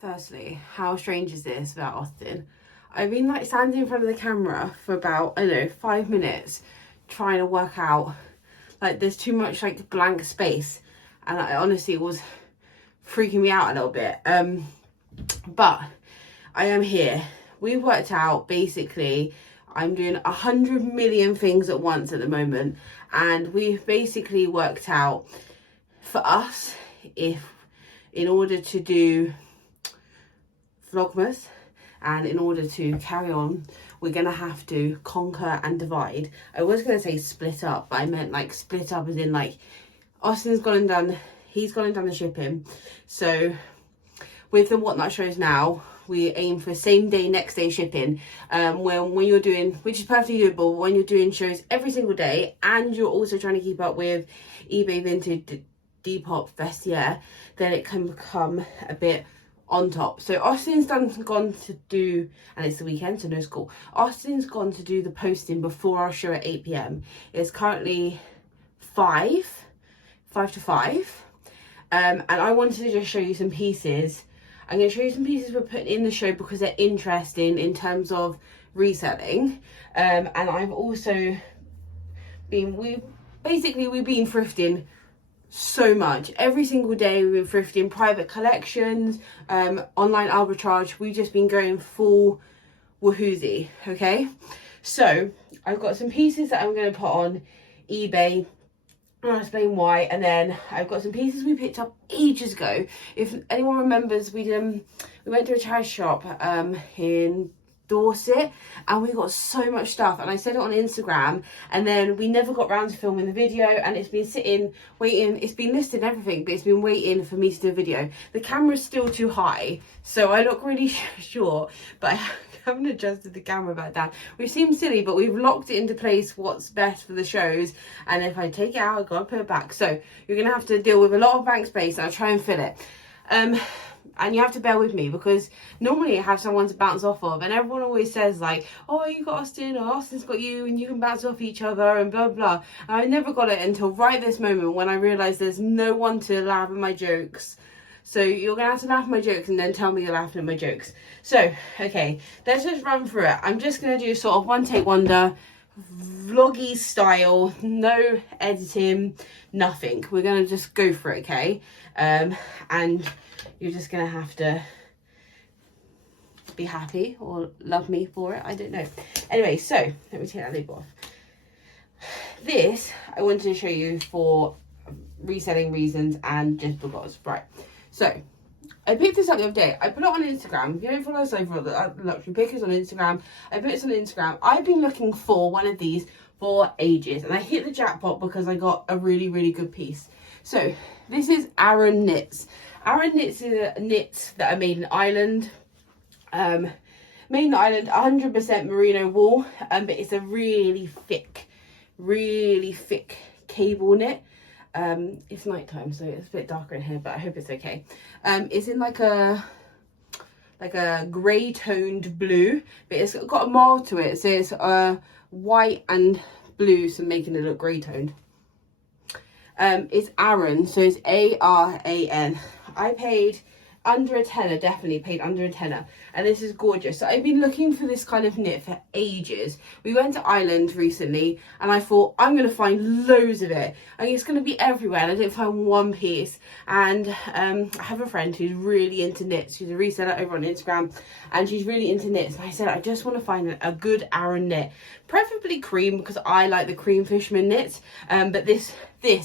Firstly, how strange is this about Austin? I've been like standing in front of the camera for about, I don't know, 5 minutes trying to work out, like there's too much like blank space, and I honestly, it was freaking me out a little bit. But I am here. We've worked out, basically I'm doing 100 million things at once at the moment, and we've basically worked out for us, if in order to do Vlogmas and in order to carry on, we're gonna have to conquer and divide. I was gonna say split up, but I meant like split up as in like Austin's gone and done, he's gone and done the shipping. So with the Whatnot shows now, we aim for same day, next day shipping. When you're doing, which is perfectly doable, when you're doing shows every single day and you're also trying to keep up with eBay, Vinted, Depop, Vestiaire, then it can become a bit on top. So Austin's gone to do, and it's the weekend, so no school. Austin's gone to do the posting before our show at 8 p.m. It's currently 5 to 5. And I wanted to just show you some pieces. I'm going to show you some pieces we're putting in the show because they're interesting in terms of reselling. And I've also been, we've been thrifting so much. Every single day we've been thrifting private collections, online arbitrage. We've just been going full wahoozy, okay? So I've got some pieces that I'm going to put on eBay. I'll explain why, and then I've got some pieces we picked up ages ago. If anyone remembers, we went to a charity shop in Dorset, and we got so much stuff, and I said it on Instagram, and then we never got round to filming the video, and it's been sitting waiting. It's been listed and everything, but it's been waiting for me to do a video. The camera's still too high, so I look really short, but I haven't adjusted the camera back down, which seems silly, but we've locked it into place what's best for the shows, and if I take it out, I've got to put it back. So you're gonna have to deal with a lot of blank space, and I'll try and fill it. And you have to bear with me because normally I have someone to bounce off of, and everyone always says like, oh, you got Austin, or Austin's got you, and you can bounce off each other and blah blah. And I never got it until right this moment when I realised there's no one to laugh at my jokes. So you're gonna have to laugh at my jokes and then tell me you're laughing at my jokes. So okay, let's just run through it. I'm just gonna do sort of one take wonder, vloggy style, no editing, nothing. We're gonna just go for it, okay? And you're just gonna have to be happy or love me for it. I don't know. Anyway, so let me take that label off. This I wanted to show you for reselling reasons and just because, right? So I picked this up the other day. I put it on Instagram. If you don't follow us over the luxury pickers on Instagram, I put this on Instagram. I've been looking for one of these for ages, and I hit the jackpot because I got a really, really good piece. So this is Aran knits. Aran knits is a knit that are made in Ireland. Made in Ireland, 100% merino wool, but it's a really thick cable knit. It's nighttime, so it's a bit darker in here, but I hope it's okay. It's in like a grey toned blue, but it's got a mark to it, so it's white and blue, so making it look grey toned. It's Aran, so it's ARAN. I paid under a tenner, definitely paid under a tenner, and this is gorgeous. So I've been looking for this kind of knit for ages. We went to Ireland recently, and I thought I'm going to find loads of it, and it's going to be everywhere, and I didn't find one piece. And I have a friend who's really into knits. She's a reseller over on Instagram, and she's really into knits, and I said I just want to find a good Aran knit, preferably cream, because I like the cream fisherman knits, but this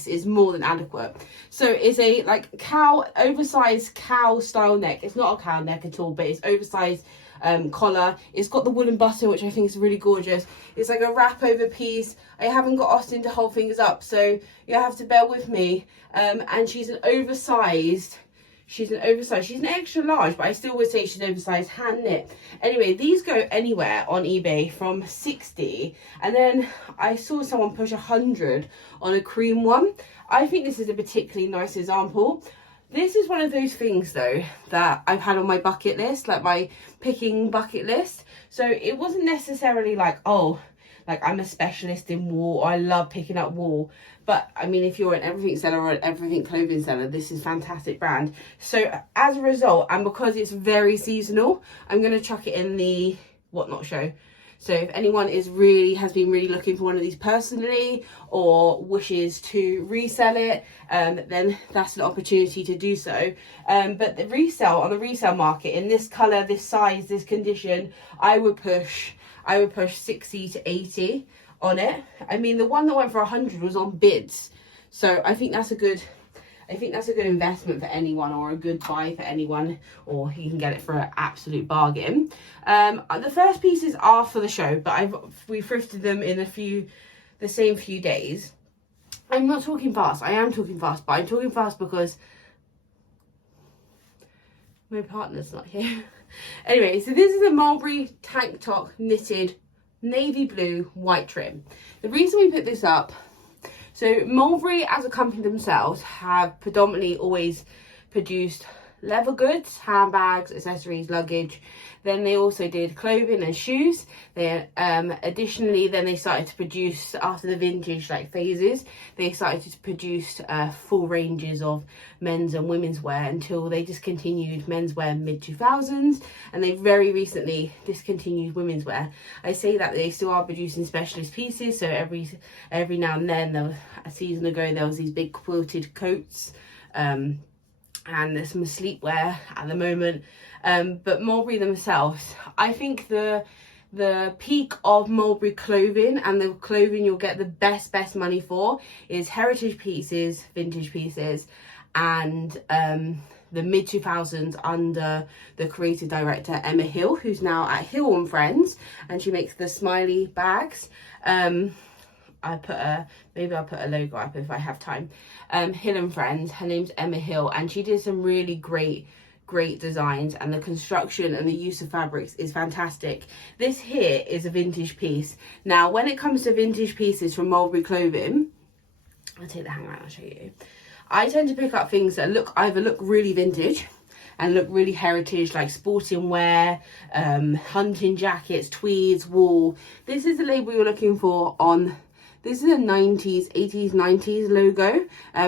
is more than adequate. So it's a like oversized cow style neck. It's not a cow neck at all, but it's oversized collar. It's got the woolen button, which I think is really gorgeous. It's like a wrap over piece. I haven't got Austin to hold things up, so you have to bear with me. And she's an oversized. She's an extra large, but I still would say she's an oversized hand knit. Anyway, these go anywhere on eBay from 60, and then I saw someone push 100 on a cream one. I think this is a particularly nice example. This is one of those things though that I've had on my bucket list, like my picking bucket list. So it wasn't necessarily like, oh, like I'm a specialist in wool, or I love picking up wool. But I mean, if you're an everything seller or an everything clothing seller, this is a fantastic brand. So as a result, and because it's very seasonal, I'm going to chuck it in the whatnot show. So if anyone has been really looking for one of these personally, or wishes to resell it, then that's an opportunity to do so. But the resale, on the resale market, in this colour, this size, this condition, I would push 60 to 80 on it. I mean, the one that went for 100 was on bids, so I think that's a good investment for anyone, or a good buy for anyone, or you can get it for an absolute bargain. The first pieces are for the show, but we thrifted them in the same few days. I'm not talking fast. I am talking fast, but I'm talking fast because my partner's not here. Anyway, so this is a Mulberry tank top knitted navy blue white trim. The reason we put this up, so Mulberry as a company themselves have predominantly always produced leather goods, handbags, accessories, luggage. Then they also did clothing and shoes. Additionally, then they started to produce, after the vintage like phases, they started to produce full ranges of men's and women's wear, until they discontinued menswear mid-2000s, and they very recently discontinued women's wear. I say that they still are producing specialist pieces, so every now and then, a season ago there was these big quilted coats, and there's some sleepwear at the moment. But Mulberry themselves, I think the peak of Mulberry clothing, and the clothing you'll get the best money for, is heritage pieces, vintage pieces, and the mid-2000s under the creative director Emma Hill, who's now at Hill and Friends, and she makes the smiley bags. Maybe I'll put a logo up if I have time. Hill and Friends, her name's Emma Hill, and she did some really great designs, and the construction and the use of fabrics is fantastic. This here is a vintage piece. Now, when it comes to vintage pieces from Mulberry clothing, I'll take the hanger out and I'll show you. I tend to pick up things that either look really vintage and look really heritage, like sporting wear, hunting jackets, tweeds, wool. This is the label you're looking for on. This is a 90s, 80s, 90s logo.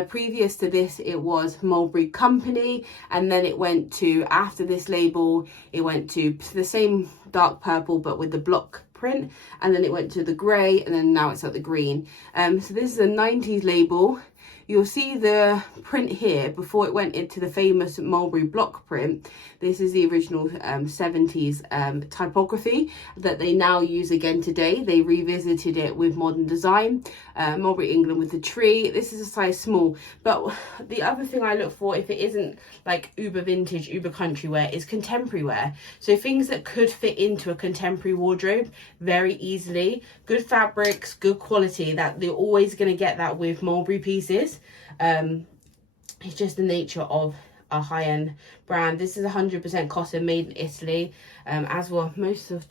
Previous to this, it was Mulberry Company, and then it went to, after this label, it went to the same dark purple but with the block print, and then it went to the grey, and then now it's at the green. So this is a 90s label. You'll see the print here before it went into the famous Mulberry block print. This is the original 70s typography that they now use again today. They revisited it with modern design. Mulberry England with the tree. This is a size small. But the other thing I look for, if it isn't like uber vintage, uber country wear, is contemporary wear. So things that could fit into a contemporary wardrobe very easily. Good fabrics, good quality. That they're always going to get that with Mulberry pieces. It's just the nature of a high-end brand. This is 100% cotton, made in Italy, as well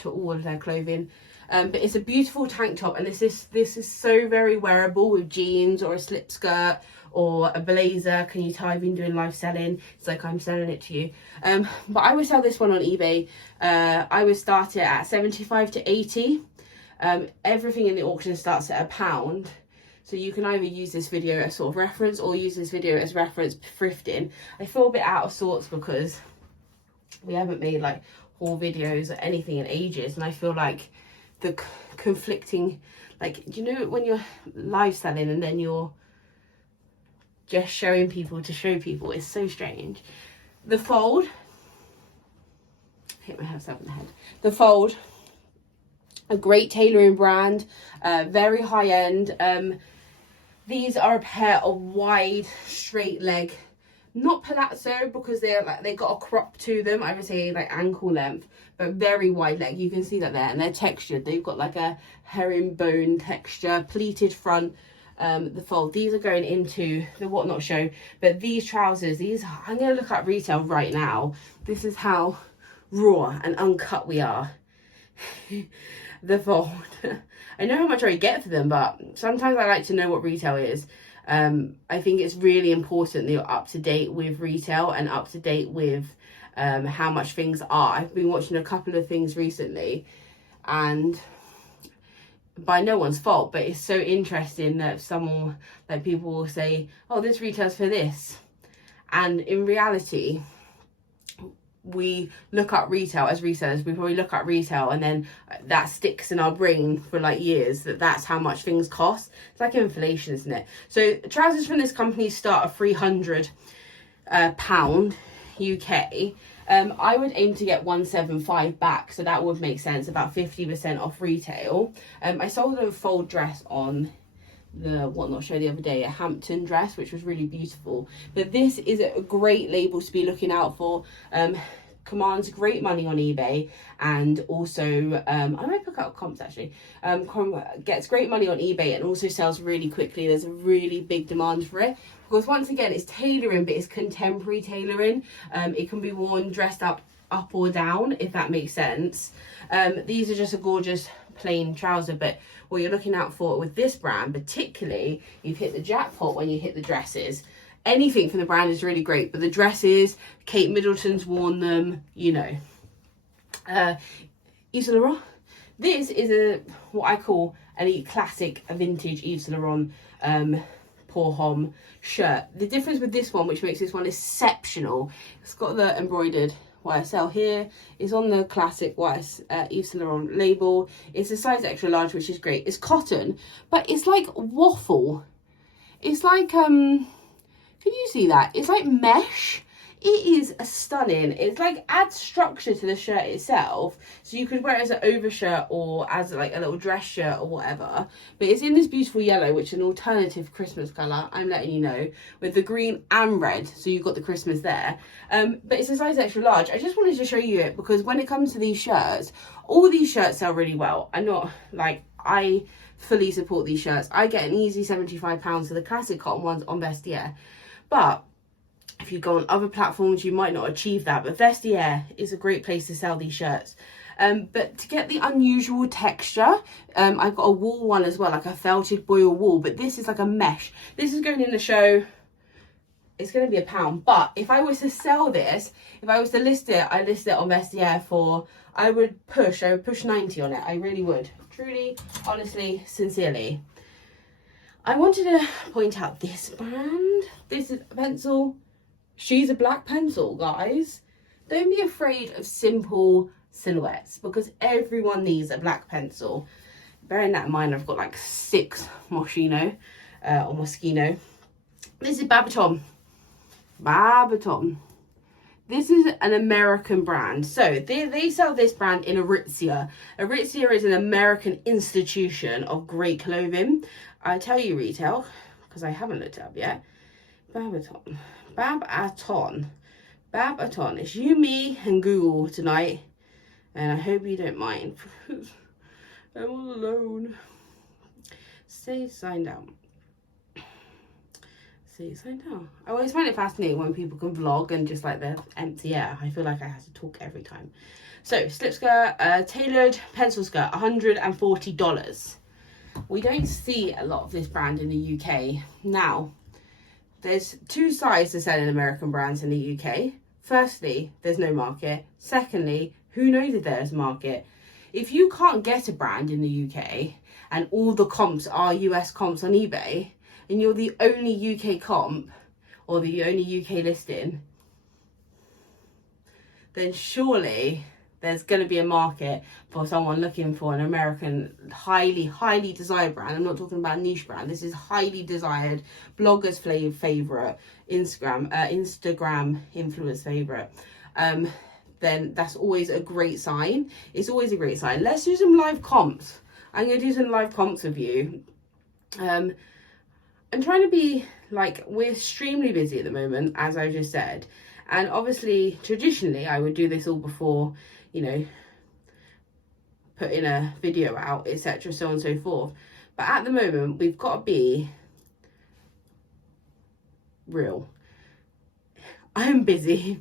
all of their clothing. But it's a beautiful tank top, and this is so very wearable with jeans or a slip skirt or a blazer. Can you tell I've been doing live selling? It's like I'm selling it to you. But I would sell this one on eBay. I would start it at 75 to 80. Everything in the auction starts at £1. So you can either use this video as sort of reference, or use this video as reference thrifting. I feel a bit out of sorts because we haven't made like haul videos or anything in ages, and I feel like the conflicting, like, do you know when you're live selling and then you're just showing people to show people? It's so strange. The fold, hit myself in the head. The fold, a great tailoring brand, very high end. These are a pair of wide straight leg, not palazzo because they got a crop to them. I would say like ankle length, but very wide leg. You can see that there, and they're textured. They've got like a herringbone texture, pleated front. The fold. These are going into the whatnot show, but these trousers, I'm going to look at retail right now. This is how raw and uncut we are. The fold. I know how much I get for them, but sometimes I like to know what retail is. I think it's really important that you're up to date with retail and up to date with how much things are. I've been watching a couple of things recently, and by no one's fault, but it's so interesting that people will say, oh, this retails for this, and in reality we look up retail as resellers, we probably look up retail and then that sticks in our brain for like years, that's how much things cost. It's like inflation, isn't it? So trousers from this company start at £300 UK. I would aim to get 175 back, so that would make sense, about 50% off retail. I sold a full dress on the Whatnot show the other day, a Hampton dress, which was really beautiful. But this is a great label to be looking out for. Commands great money on eBay, and also I might pick up comps actually. Gets great money on eBay and also sells really quickly. There's a really big demand for it because once again it's tailoring, but it's contemporary tailoring. It can be worn dressed up or down, if that makes sense. These are just a gorgeous plain trouser, but what you're looking out for with this brand particularly, you've hit the jackpot when you hit the dresses. Anything from the brand is really great, but the dresses, Kate Middleton's worn them, you know. Yves Saint Laurent. This is what I call a classic, a vintage Yves Saint Laurent pour homme shirt. The difference with this one, which makes this one exceptional, it's got the embroidered YSL here. It's on the classic Yves Saint Laurent label. It's a size extra large, which is great. It's cotton, but it's like waffle. It's like can you see that? It's like mesh. It is stunning. It's like adds structure to the shirt itself, so you could wear it as an overshirt or as like a little dress shirt or whatever. But it's in this beautiful yellow, which is an alternative Christmas colour, I'm letting you know, with the green and red, so you've got the Christmas there. But it's a size extra large. I just wanted to show you it because when it comes to these shirts, all these shirts sell really well. I'm not like, I fully support these shirts. I get an easy £75 for the classic cotton ones on Vestiaire. But if you go on other platforms, you might not achieve that. But Vestiaire is a great place to sell these shirts. But to get the unusual texture, I've got a wool one as well, like a felted boil wool. But this is like a mesh. This is going in the show. It's going to be £1. But if I was to sell this, if I was to list it, I list it on Vestiaire for, I would push 90 on it. I really would. Truly, honestly, sincerely. I wanted to point out this brand. This is a pencil. She's a black pencil, guys. Don't be afraid of simple silhouettes because everyone needs a black pencil. Bearing that in mind, I've got like 6 Moschino or Moschino. This is Babaton. Babaton. This is an American brand. So they sell this brand in Aritzia. Aritzia is an American institution of great clothing. I tell you retail, because I haven't looked it up yet. Babaton. Babaton. Babaton. It's you, me, and Google tonight. And I hope you don't mind. I'm all alone. Stay signed out. Signed out. I always find it fascinating when people can vlog and just like the empty air. I feel like I have to talk every time. So, slip skirt, tailored pencil skirt, $140. We don't see a lot of this brand in the UK. Now, there's 2 sides to selling American brands in the UK. Firstly, there's no market. Secondly, who knows if there's a market? If you can't get a brand in the UK and all the comps are US comps on eBay, and you're the only UK comp or the only UK listing, then surely there's going to be a market for someone looking for an American highly desired brand. I'm not talking about a niche brand. This is highly desired, bloggers' favourite, Instagram influence favourite. Then that's always a great sign. It's always a great sign. Let's do some live comps. I'm going to do some live comps with you. I'm trying to be like, we're extremely busy at the moment, as I just said. And obviously, traditionally, I would do this all before, you know, putting a video out, etc., so on and so forth. But at the moment, we've got to be real. I'm busy.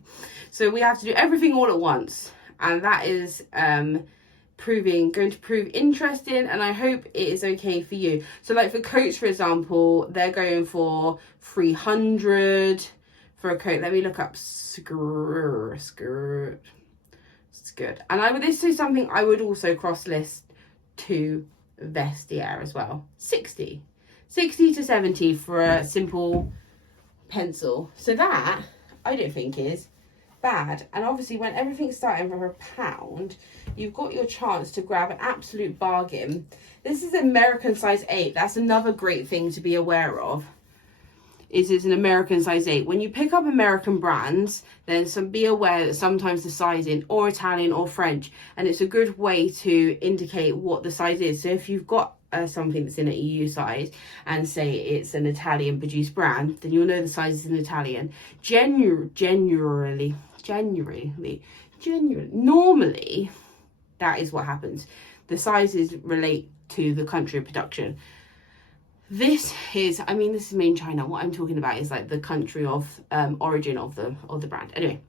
So we have to do everything all at once. And that is going to prove interesting, and I hope it is okay for you. So like for coats, for example, they're going for 300 for a coat. Let me look up skirt. It's good. And this is something I would also cross list to vestiaire as well. 60 to 70 for a simple pencil. So that I don't think is bad. And obviously when everything's starting from £1, you've got your chance to grab an absolute bargain. This is American size 8. That's another great thing to be aware of, is it's an American size 8. When you pick up American brands, then be aware that sometimes the sizing, or Italian or French, and it's a good way to indicate what the size is. So if you've got something that's in an EU size and say it's an Italian produced brand, then you'll know the size is in Italian. Generally, normally, that is what happens. The sizes relate to the country of production. This is, I mean, this is made in China. What I'm talking about is like the country of origin of the brand. Anyway,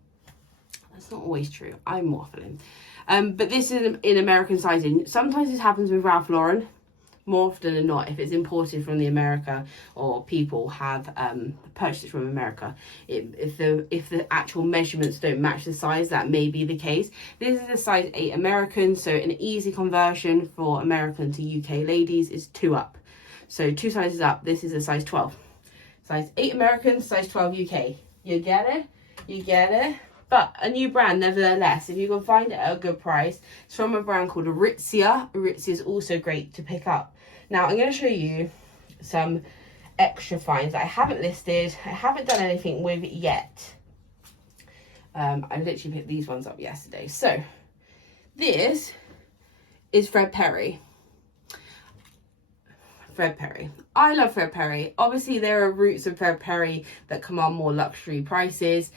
that's not always true. I'm waffling. But this is in American sizing. Sometimes this happens with Ralph Lauren. More often than not, if it's imported from the America, or people have purchased it from America, if the actual measurements don't match the size, that may be the case. This is a size 8 American, so an easy conversion for American to UK ladies is 2 up. So 2 sizes up. This is a size 12. Size 8 American, size 12 UK. You get it? You get it? But a new brand, nevertheless, if you can find it at a good price. It's from a brand called Aritzia. Aritzia is also great to pick up. Now, I'm going to show you some extra finds that I haven't listed. I haven't done anything with yet. I literally picked these ones up yesterday. So, this is Fred Perry. Fred Perry. I love Fred Perry. Obviously, there are roots of Fred Perry that command more luxury prices.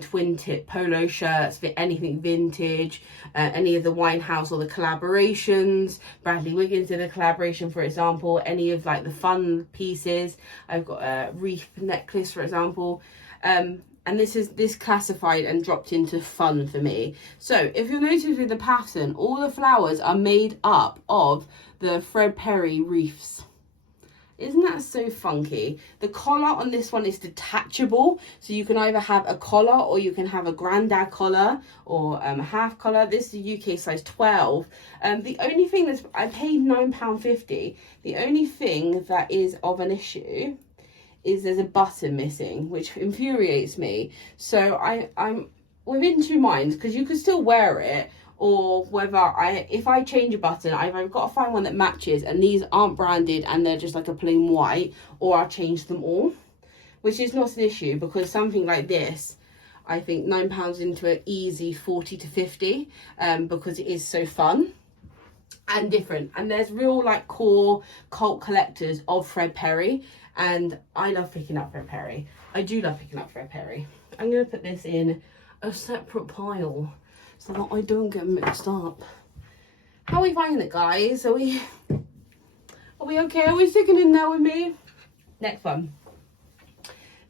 Twin tip polo shirts, anything vintage, any of the Winehouse or the collaborations. Bradley Wiggins did a collaboration, for example. Any of like the fun pieces. I've got a wreath necklace, for example. And this classified and dropped into fun for me. So if you'll notice with the pattern, all the flowers are made up of the Fred Perry wreaths. Isn't that so funky? The collar on this one is detachable, so you can either have a collar or you can have a grandad collar or a half collar. This is UK size 12. The only thing that's, I paid £9.50. The only thing that is of an issue is there's a button missing, which infuriates me. So I'm within 2 minds, because you could still wear it, or whether if I change a button, I've got to find one that matches, and these aren't branded and they're just like a plain white, or I'll change them all, which is not an issue, because something like this, I think £9 into an easy 40 to 50, because it is so fun and different. And there's real like core cult collectors of Fred Perry, and I love picking up Fred Perry. I do love picking up Fred Perry. I'm going to put this in a separate pile so that I don't get mixed up. How are we finding it, guys? Are we okay? Are we sticking in there with me? Next one.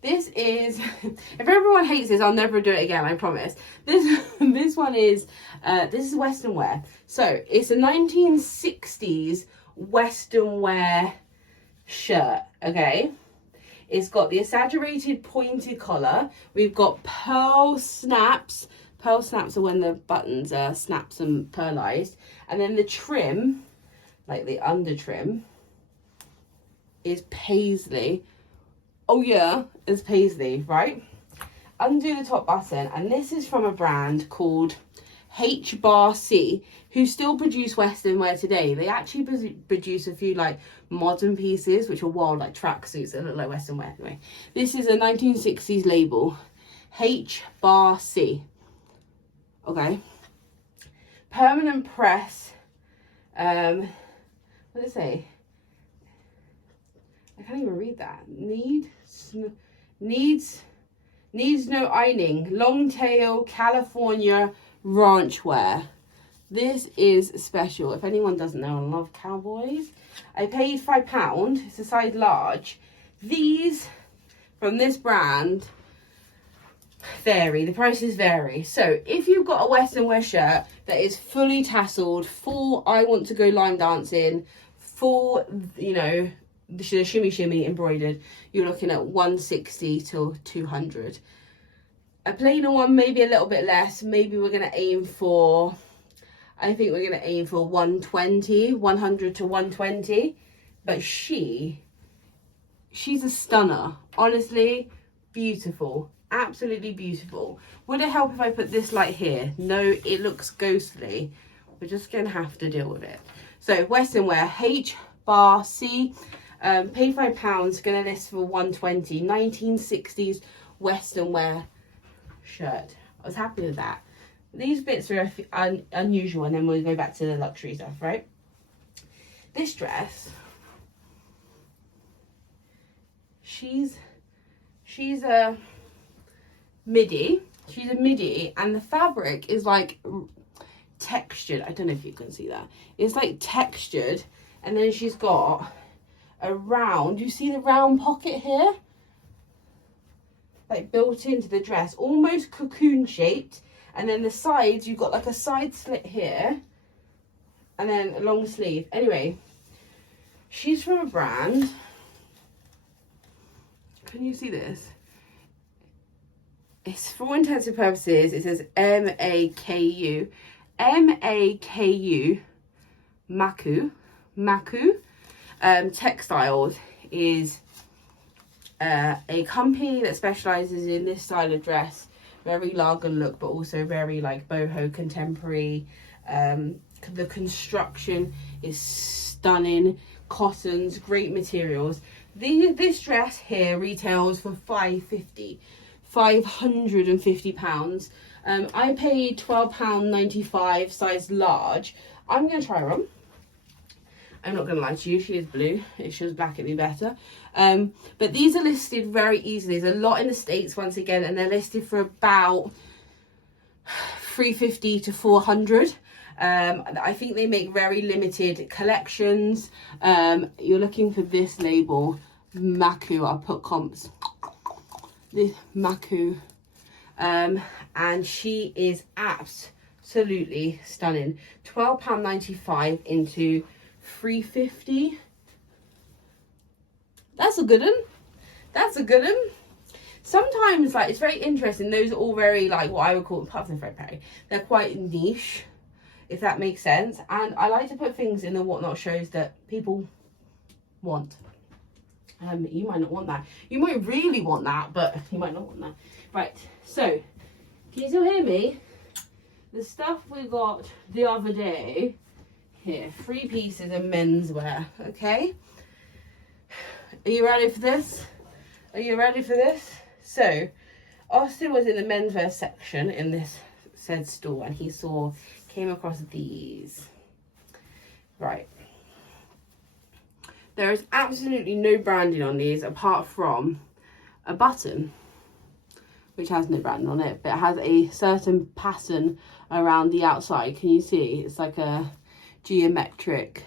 This is, if everyone hates this, I'll never do it again, I promise. This one is, this is Western wear. So it's a 1960s Western wear shirt, okay? It's got the exaggerated pointed collar. We've got pearl snaps. Pearl snaps are when the buttons are snaps and pearlized. And then the trim, like the under trim, is paisley. Oh yeah, it's paisley, right? Undo the top button, and this is from a brand called H-Bar-C, who still produce Western wear today. They actually produce a few like modern pieces, which are wild, like tracksuits that look like Western wear. Anyway, this is a 1960s label, H-Bar-C. Okay. Permanent press. What does it say? I can't even read that. Needs no ironing. Long tail California ranch wear. This is special. If anyone doesn't know, I love cowboys. I paid £5. It's a size large. These from this brand vary. The prices vary. So if you've got a Western wear shirt that is fully tasseled, full I want to go line dancing, full, you know, the shimmy embroidered, you're looking at 160 to 200. A plainer one, maybe a little bit less. Maybe we're going to aim for I think we're going to aim for 120, 100 to 120. But she's a stunner. Honestly, beautiful. Absolutely beautiful. Would it help if I put this light here? No, it looks ghostly. We're just going to have to deal with it. So, Western wear, H bar C. Paid £5, going to list for 120. 1960s Western wear shirt. I was happy with that. These bits are unusual, and then we'll go back to the luxury stuff, right? This dress, she's a midi. She's a midi, and the fabric is like textured. I don't know if you can see that. It's like textured, and then she's got a round. You see the round pocket here? Like built into the dress, almost cocoon shaped. And then the sides, you've got like a side slit here, and then a long sleeve. Anyway, she's from a brand. Can you see this? It's, for all intents and purposes, it says M-A-K-U. M-A-K-U, Maku. Textiles is a company that specializes in this style of dress. Very lager look, but also very like boho contemporary. The construction is stunning. Cottons, great materials. This dress here retails for £550. I paid £12.95, size large. I'm going to try her on. I'm not going to lie to you, she is blue. If she was black, it'd be better. But these are listed very easily. There's a lot in the States, once again, and they're listed for about $350 to $400. I think they make very limited collections. You're looking for this label, Maku. I'll put comps. This Maku. And she is absolutely stunning. £12.95 into $350. That's a good one. That's a good one. Sometimes, like, it's very interesting. Those are all very, like, what I would call, apart from the Fred Perry, they're quite niche, if that makes sense. And I like to put things in the whatnot shows that people want. You might not want that. You might really want that, but you might not want that. Right, so, can you still hear me? The stuff we got the other day, here, 3 pieces of menswear, okay? Are you ready for this? Are you ready for this? So, Austin was in the menswear section in this said store, and he came across these. Right. There is absolutely no branding on these apart from a button, which has no branding on it, but it has a certain pattern around the outside. Can you see? It's like a geometric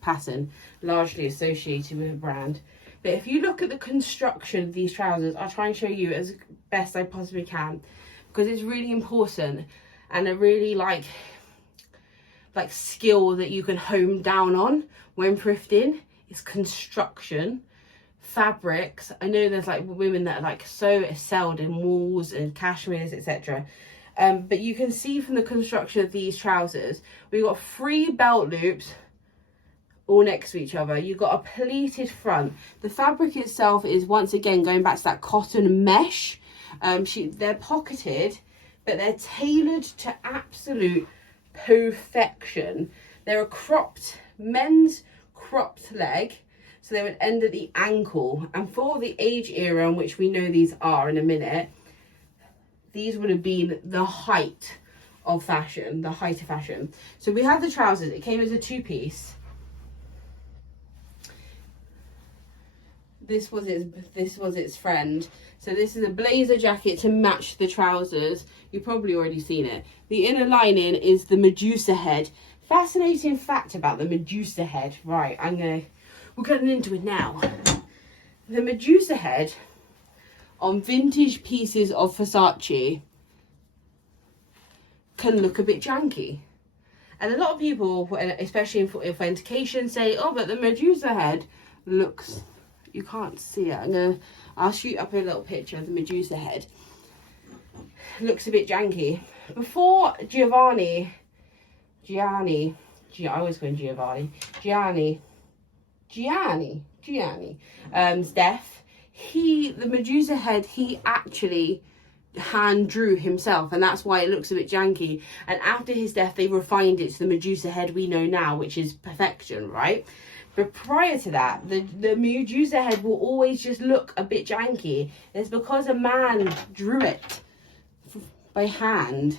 pattern, largely associated with a brand. But if you look at the construction of these trousers, I'll try and show you as best I possibly can, because it's really important and a really like skill that you can hone down on when thrifting. Is construction, fabrics. I know there's like women that are like so excelled in wools and cashmeres, etc. But you can see from the construction of these trousers, we've got 3 belt loops all next to each other. You've got a pleated front. The fabric itself is, once again, going back to that cotton mesh. They're pocketed, but they're tailored to absolute perfection. They're a cropped, men's cropped leg, so they would end at the ankle. And for the age era in which we know these are in a minute, these would have been the height of fashion, the height of fashion. So we have the trousers. It came as a 2-piece. This was its friend. So this is a blazer jacket to match the trousers. You've probably already seen it. The inner lining is the Medusa head. Fascinating fact about the Medusa head. Right, we're getting into it now. The Medusa head on vintage pieces of Versace can look a bit janky. And a lot of people, especially in authentication, say, oh, but the Medusa head looks, you can't see it. I'll shoot up a little picture of the Medusa head. Looks a bit janky. Before Giovanni I always go Giovanni. Steph, the Medusa head, he actually hand drew himself, and that's why it looks a bit janky. And after his death, they refined it to the Medusa head we know now, which is perfection, right? But prior to that, the Medusa head will always just look a bit janky. It's because a man drew it by hand.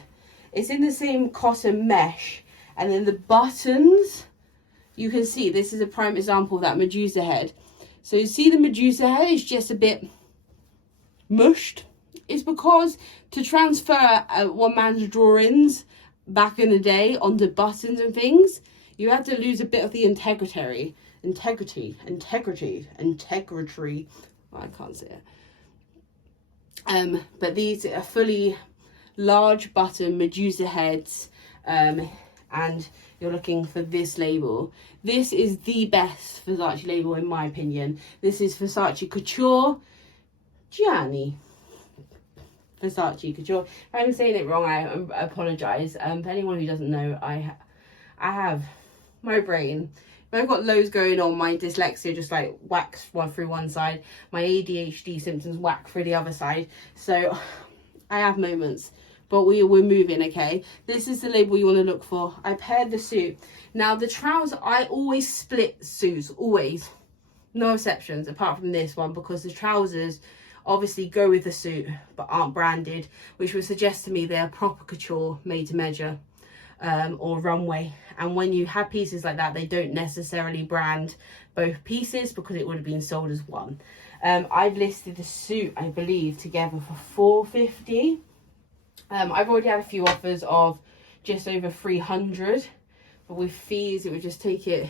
It's in the same cotton mesh, and then the buttons, you can see this is a prime example of that Medusa head. So you see the Medusa head is just a bit mushed. It's because to transfer one man's drawings back in the day onto buttons and things, you had to lose a bit of the integrity. Oh, I can't say it. But these are fully large button Medusa heads, and you're looking for this label. This is the best Versace label in my opinion. This is Versace Couture Gianni. Versace Couture. If I'm saying it wrong, I apologise. For anyone who doesn't know, I have my brain. If I've got loads going on, my dyslexia just like whacks one through one side. My ADHD symptoms whack through the other side. So I have moments. But we're moving, okay? This is the label you want to look for. I paired the suit. Now, the trousers, I always split suits, always. No exceptions, apart from this one, because the trousers obviously go with the suit, but aren't branded, which would suggest to me they're proper couture, made to measure, or runway. And when you have pieces like that, they don't necessarily brand both pieces because it would have been sold as one. I've listed the suit, I believe, together for $450. I've already had a few offers of just over 300, but with fees it would just take it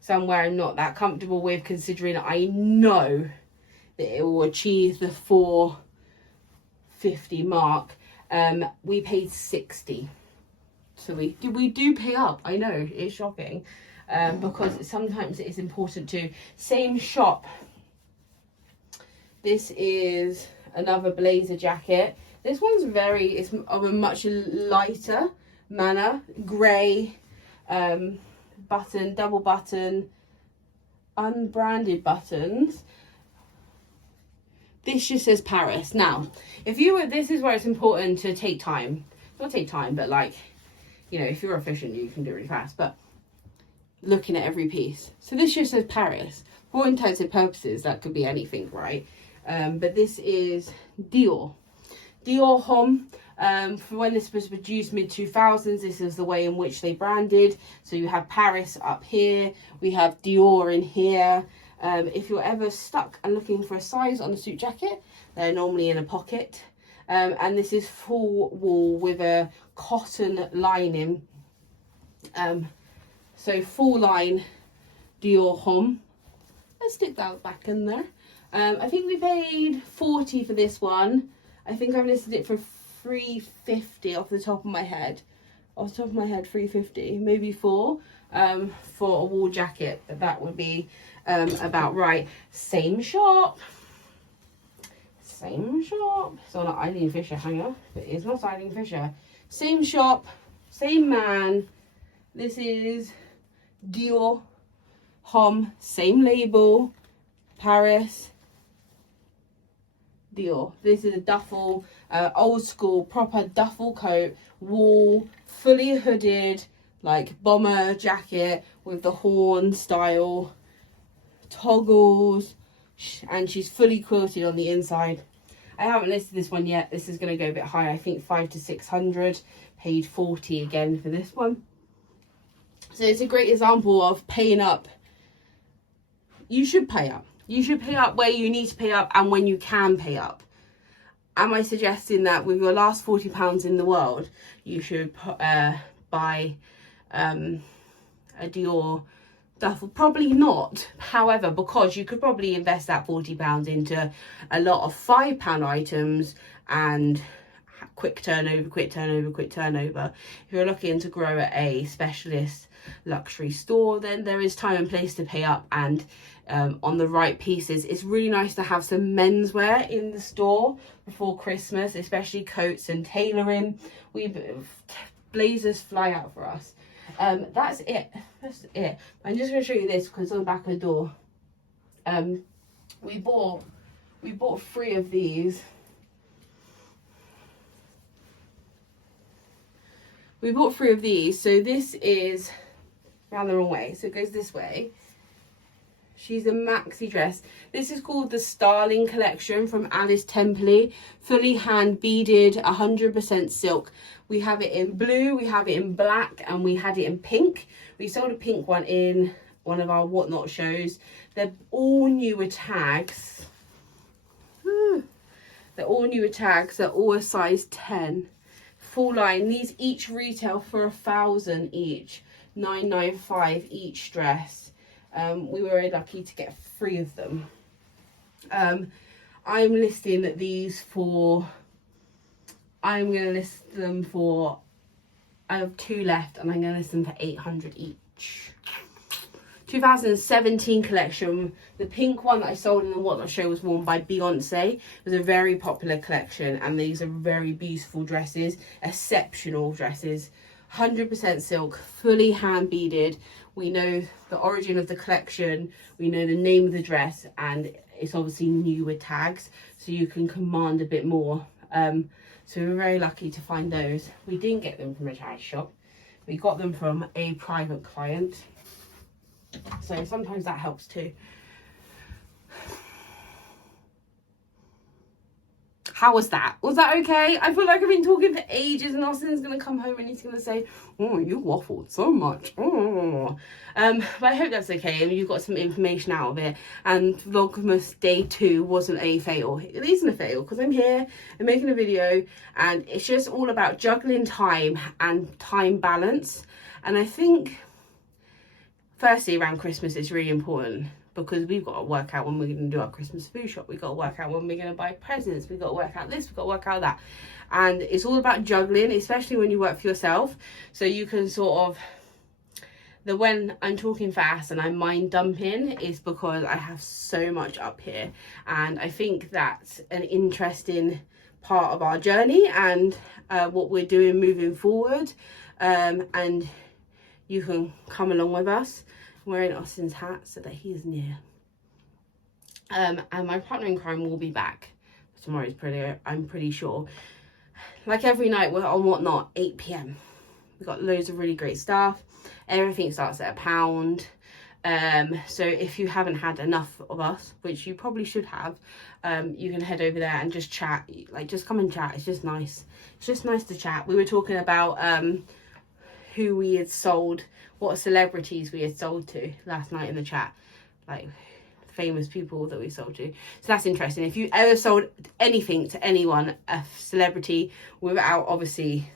somewhere I'm not that comfortable with, considering I know that it will achieve the 450 mark. We paid 60, so we do pay up. I know it's shocking, because sometimes it is important to. Same shop. This is another blazer jacket. This one's it's of a much lighter manner, grey, button, double button, unbranded buttons. This just says Paris. Now, this is where it's important to take time. Not take time, but like, you know, if you're efficient, you can do it really fast. But looking at every piece. So this just says Paris. For all intents and purposes, that could be anything, right? But this is Dior. Dior Homme, for when this was produced mid-2000s, this is the way in which they branded. So you have Paris up here, we have Dior in here. If you're ever stuck and looking for a size on a suit jacket, they're normally in a pocket. And this is full wool with a cotton lining. So full line Dior Homme. Let's stick that back in there. I think we paid 40 for this one. I think I've listed it for $350 off the top of my head. Off the top of my head, $350, maybe $4, for a wool jacket. But that would be about right. Same shop. It's on an Eileen Fisher hanger, but it's not Eileen Fisher. Same shop, same man. This is Dior Homme, same label, Paris. Dior. This is a duffel, old school, proper duffel coat, wool, fully hooded, like bomber jacket with the horn style, toggles, and she's fully quilted on the inside. I haven't listed this one yet. This is going to go a bit higher. I think 500 to 600. Paid 40 again for this one. So it's a great example of paying up. You should pay up. You should pay up where you need to pay up and when you can pay up. Am I suggesting that with your last £40 in the world, you should buy a Dior duffel? Probably not. However, because you could probably invest that £40 into a lot of £5 items and quick turnover. If you're looking to grow at a specialist luxury store, then there is time and place to pay up, and on the right pieces. It's really nice to have some menswear in the store before Christmas, especially coats and tailoring. Blazers fly out for us. That's it. That's it. I'm just going to show you this because it's on the back of the door. We bought 3 of these. We bought 3 of these. So this is around the wrong way. So it goes this way. She's a maxi dress. This is called the Starling collection from Alice Templey. Fully hand beaded, 100% silk. We have it in blue, we have it in black, and we had it in pink. We sold a pink one in one of our Whatnot shows. They're all newer tags. They're all newer tags. They're all a size 10. Full line. These each retail for £1,000 each. £9.95 each dress. We were very lucky to get 3 of them. I'm listing these for, I'm going to list them for, I have 2 left and I'm going to list them for £800 each. 2017 collection. The pink one that I sold in the Whatnot show was worn by Beyonce. It was a very popular collection and these are very beautiful dresses, exceptional dresses. 100% silk, fully hand beaded. We know the origin of the collection, we know the name of the dress, and it's obviously new with tags, so you can command a bit more. So we're very lucky to find those. We didn't get them from a charity shop, we got them from a private client, so sometimes that helps too. How was that? Was that okay? I feel like I've been talking for ages and Austin's going to come home and he's going to say, oh, you waffled so much. Oh. But I hope that's okay and you got some information out of it. And Vlogmas Day 2 wasn't a fail. It isn't a fail because I'm here, I'm making a video, and it's just all about juggling time and time balance. And I think, firstly, around Christmas, it's really important, because we've got to work out when we're going to do our Christmas food shop. We've got to work out when we're going to buy presents. We've got to work out this, we've got to work out that. And it's all about juggling, especially when you work for yourself. So you can sort of, when I'm talking fast and I'm mind dumping, is because I have so much up here. And I think that's an interesting part of our journey and what we're doing moving forward. And you can come along with us. I'm wearing Austin's hat so that he's near. And my partner in crime will be back tomorrow. I'm pretty sure. Like every night, we're on Whatnot, 8 PM. We've got loads of really great stuff. Everything starts at £1. So if you haven't had enough of us, which you probably should have, you can head over there and just chat. Like, just come and chat. It's just nice. It's just nice to chat. We were talking about who we had sold, what celebrities we had sold to last night in the chat, like famous people that we sold to. So that's interesting. If you ever sold anything to anyone, a celebrity, without obviously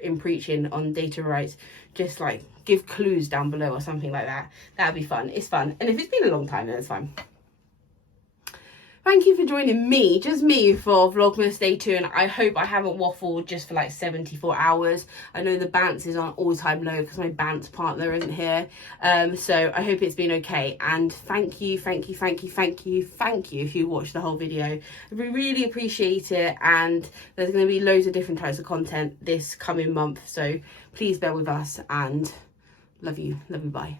in preaching on data rights, just like give clues down below or something like that. That'd be fun. It's fun. And if it's been a long time, then it's fine. Thank you for joining me, just me, for Vlogmas Day 2, and I hope I haven't waffled just for like 74 hours. I know the bounce is on all-time low because my bounce partner isn't here, so I hope it's been okay. And thank you if you watched the whole video. We really appreciate it, and there's going to be loads of different types of content this coming month, so please bear with us, and love you, bye.